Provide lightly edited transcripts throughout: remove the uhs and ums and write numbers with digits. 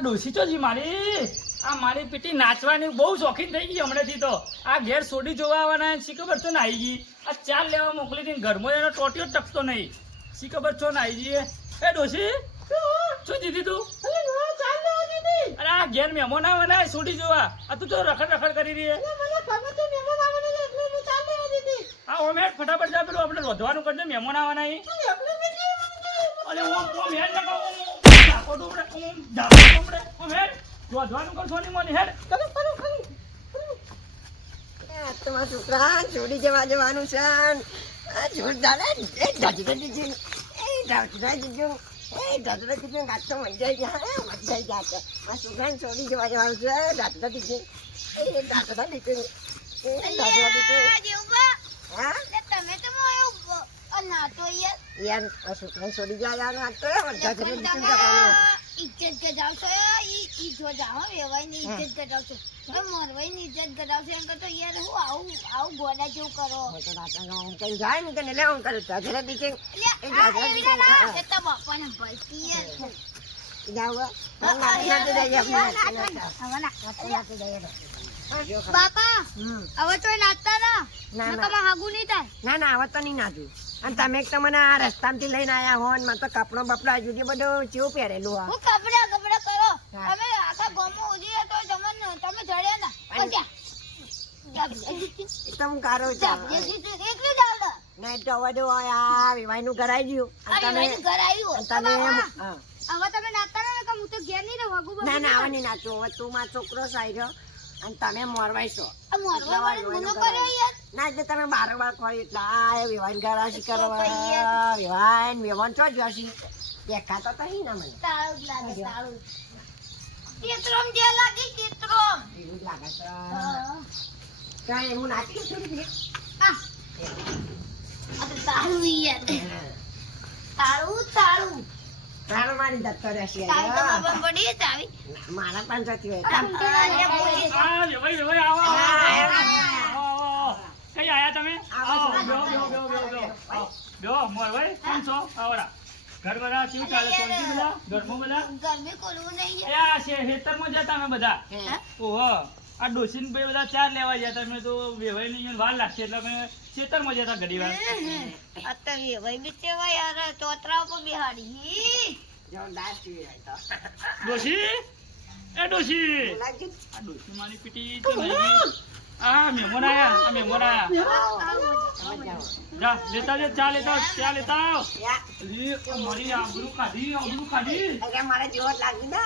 ડોસી તો જી મારી પીટી નાચવાની બહુ શોખીન થઈ ગઈ હમણાંથી તો આ ઘેર સોડી જોવા આવવાના શી ખબર છો ને આવી ગઈ આ ચાર લેવા મોકલી હતી ઘરમાં એનો ટોટીઓ ટકતો નહીં શી ખબર છો ને આવી ગઈ એ ડોસી શું દીધી તું અરે આ ઘેર મહેમાન આવવાના સોડી જોવા આ તું તો રખડ કરી રહી હા ઓમે ફટાફટ જા પેલું આપણે રોધવાનું કરજે મહેમાન આવવાના અરે ઓમ હેડ લગાવો રોધવાનું કરશો નહીં મને હેડ તમારા છોકરા જોડી જવાનું છે જોરદાર છોકરાને છોડી જવાનું છે છોકરાને છોડી જવાનું इज्जत गजावशो ઈ જો જાઓ વેવાઈની ઇજ્જત ગજાવશો હવે મોરવાઈની ઇજ્જત ગજાવશો એમ તો યાર હું આવું ગોડા જેવું કરો તો રાતનો હું કઈ જાય ને કે લે હું કરે ઘરે બીજે એ ઘરે તો બાપાને ભાઈ યાર જાવ બાપા હવે તો નાચતા ના હાગુ નહીં થાય ના હવે તો નહીં નાચું અને તમે તમને આ રસ્તામાંથી લઈને આયા હો ને તો કપડો બપડા જુદી બધું ચેવું પહેરેલું આ હું કપડા કરો તમે આખા ગામમાં ઉજી તો તમે જડે ના તમ કારો છે એકલી જાવ ના તો વધુ આ વિવાહનું કરાઈ ગયું તમે ઘર આવ્યું તમે હવે તમે નાચતા ના કે હું તો ઘેર નહીં રહું હાગુ ના હવે નહીં નાચું હવે તું મારો છોકરો સાઈડ અને તમે મોરવાઈ છો ના એટલે તમે બારોબાર ખોરી એટલે આ વિવાન કરાશી કરવા વિવાન છો જોશી દેખાતો તો નહીં ને મને તાળું લાગે તાળું ચિત્રોમ જે લાગી ચિત્રોમ એવું જ લાગે છે કાંઈ હું નાચી છું આ તાળું યાર તાળું તારો મારી દત્તો રહેશે પડી ચાવી મારા પણ જતી હોય કઈ આયા તમે બેહો મોરભાઈ કેમ છો આવરા ઘર બધા કેવું ચાલે શાંતિ બધા ઘરમાં બધા ગરમી કોલવું નહીં એ આ ખેતરમાં જતા અમે બધા ઓહો આ ડોસીન ભાઈ બધા ચાર લેવા જતા અમે તો વેવાઈ ની વાર લાગશે એટલે અમે ખેતરમાં જતા ઘડી વાર અત્યારે વેવાઈ બી યાર ચોતરા ઉપર બિહાડી ડોસી એ ડોસી આ ડોસી મારી પીટી તો નહીં આ મહેમાન આયા જા લેતા જે ચા લેતા આવ મારી આબરૂ કાઢી મારે જેવો લાગી ને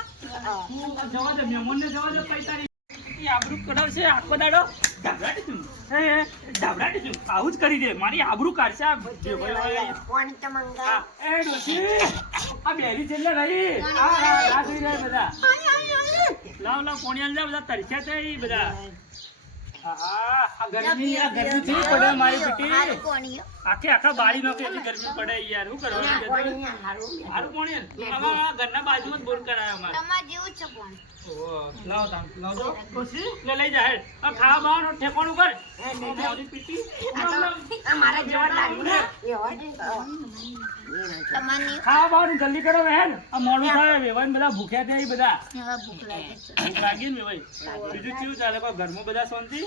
જવા દે મહેમાન ને જવા દે કઈ તારી આબરૂ કઢાવશે આખો દાડો ધાબડાટી તું આવું જ કરી દે મારી આબરૂ કાઢશે આ બેરી છેલ્લે રહી બધા લાવ કોણિયાલ જા બધા તરસ્યા છે બધા ગરમી પડે મારી બેટી આખા બાળી નો કેટલી ગરમી પડે યાર શું કરવાનું સારું કોણિયાલ ઘરના બાજુમાં જ બોર કરાયો અમારે તમાર જેવું છે કોણ લઈ જાય ખાવા બાવાનું ઠેકાણું કર પીટી મારા જેવા લાગ્યું ને ખાવા બાવાનું જલ્દી કરો બહેન આ મોડું થાય વેવાઈ બધા ભૂખ્યા થયા બધા ભૂખ લાગી ને વેવાઈ બીજું કેવું ચાલે ઘરમાં બધા શાંતિ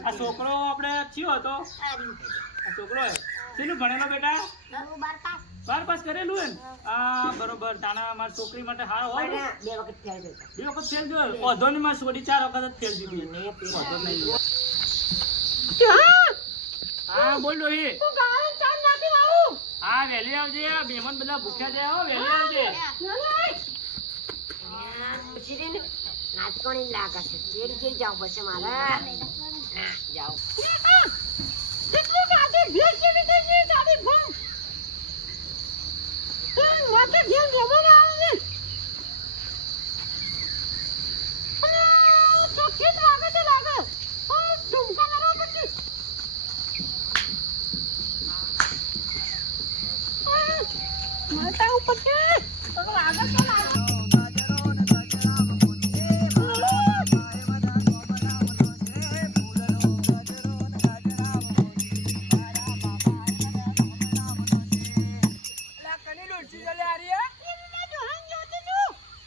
આ છોકરો આપણે કયો હતો આ છોકરો શેનું ભણેલો બેટા 12 પાસ કરેલું હે આ બરોબર તાના મારી છોકરી માટે હારો હોય ને બે વખત ફેલ ગયો ઓધો ની માં છોડી 4 વખત જ ફેલ દીધી ઓધો નહીં હા બોલો એ હું ગાળન ચાન નાખી આવું હા વેલી આવજે આ મહેમાન બધા ભૂખ્યા છે હો વેલી આવજે નાચકોણી લાગે છે ચેડી જાવ પછી મારે જાવ કેટલી ગાડી ભેજ કેવી થઈ ગઈ ગાડી ભમ માથે ભેજ જમણ આવે તો કેટ લાગે છે લાગે ઓ ઢુમકા મારવા પડશે માથા ઉપર છે તો લાગે તો લાગે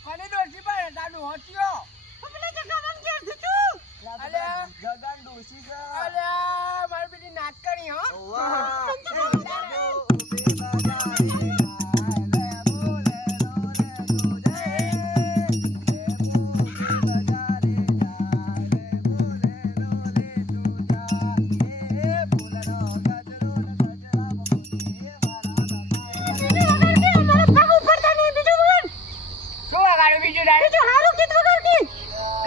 કોની ડોશી પર તારું હોચ્યો પેલા જગાન કે છું અલ્યા જગાન ડોશી છે અલ્યા મારી બેટી નાટકણી હો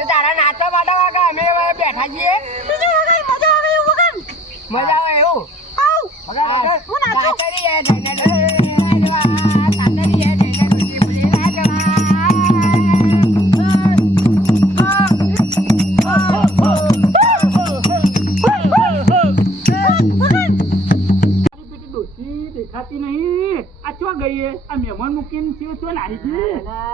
તારા નાચવા માટે વાગા અમે બેઠા છીએ મજા આવે એવું દેખાતી નહીં આ ચો ગઈ આ મહેમાન મૂકીને ચો નાહી ગઈ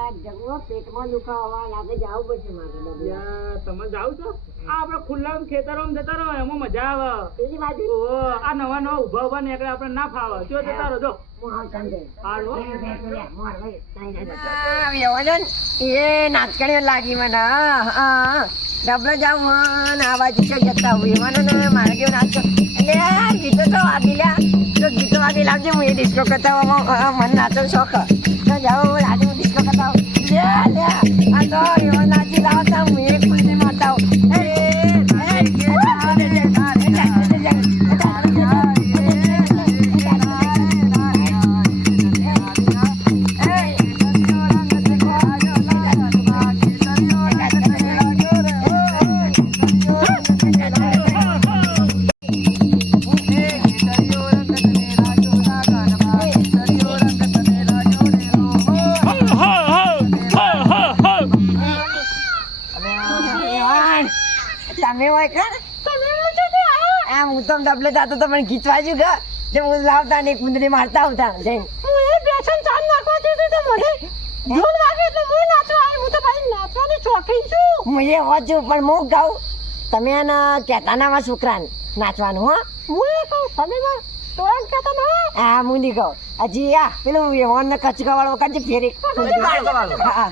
પેટમાં દુખાવા લાગે જાવ પડશે મારે યાર તમે જાવ છો આ આપણે ખુલ્લા ખેતરોમાં જતા રહો એમાં મજા આવે પેલી બાજુ આ નવા નવા ઉભા ઉભા નીકળે આપણે ના ફાવે જો જતા રહો જો એ નાચકણીઓ લાગી મને ડબલો જાવ આ બાજુ જતા હોય મને મારે કેવું નાચો એટલે ગીતો તો વાગી લ્યા તો ગીતો વાગી લાવજે હું એ ડિસ્કો કરતા મને નાચો શોખ તો જાઓ આજે હું ડિસ્કો કરતા આ તો એવો નાચી લાવતા હું એક મને મારતા તમે હોય કર હું તો ડબલે જાતો તો મને ગીચવા જ ગા જે હું લાવતા ને કુંદરી મારતા આવતા જઈને હું એ બેસન ચાલ નાખવા દીધું તો મને જોન વાગે એટલે હું નાચવા આવી હું તો ભાઈ નાચવાની શોખીન છું હું એ હોત છું પણ હું ગાઉં તમે આના કહેતા ના મારા છોકરાને નાચવાનું હો હું એ કહું તમે તો એમ કહેતા ના હા હું નહીં કહું હજી આ પેલું વન ને કચકા વાળો કાઢી ફેરી હા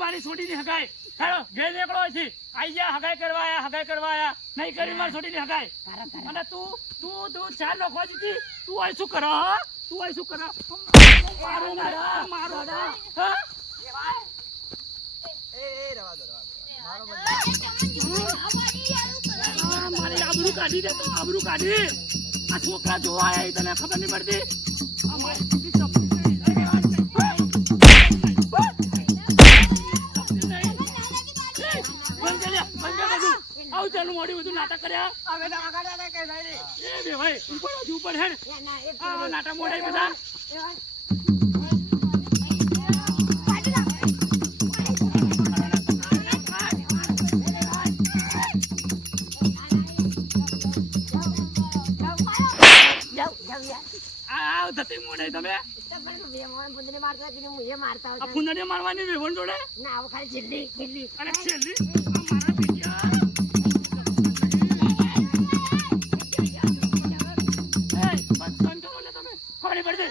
મારી છોડીની હગાઈ હેલો ઘેર નીકળો છે આઈ જા હગાઈ કરવા આયા નહીં કરી મારી છોડીની હગાઈ અને તું ચાર લોકો જીતી તું આઈ શું કરો મારો હા મારી આબરૂ કાઢી આ છોકરા જોવા આયા તને ખબર નહીં પડતી મોડી બધું નાટક કર્યા ભાઈ ઉપર હે નાટક મોડા બધા જાવ યાર આ ધતી મોડે તમે વેવાણ પુંદરી મારતા હોય, પેલી હું એ મારતા આ હોય. ફૂંદડીઓ મારવાની વેવણ જોડે ના, આવું ખાલી છેલ્લી છેલ્લી. અને છેલ્લી આ મારા પીઠિયા એ બસ કંટ્રોલ લે તમે ખબર નહીં પડતી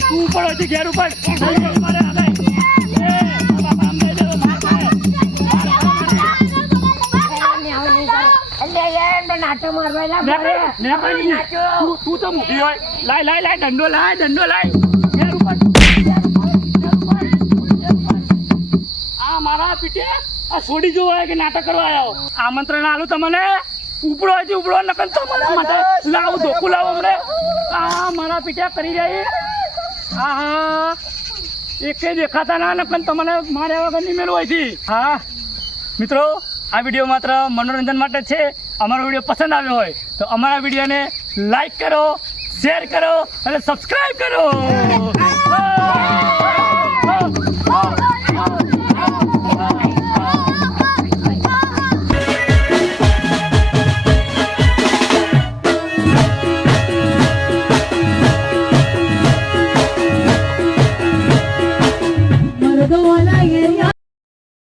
તું ઉપર હોય ઘેર ઉપર મારે હવે નાટો મારવા લા મારે. તું તો મૂકી હોય લાય દંડો લાય ઘેર ઉપર આ મારા પીઠે આ છોડી જો હોય કે નાટક કરવા આવ્યો આમંત્રણ આલું તમને ઉપડો હોય ઉપડો નકન તમારા માટે લાવું ધોકું લાવો હમણે આ મારા પીઠે કરી રહી હા એકે દેખાતા ના નકન તમને માર્યા વગર નહીં મેળવું હોય હા મિત્રો આ વિડીયો માત્ર મનોરંજન માટે છે અમારો વિડીયો પસંદ આવ્યો હોય તો અમારા વિડીયોને લાઈક કરો શેર કરો અને સબસ્ક્રાઇબ કરો મરદો વાલા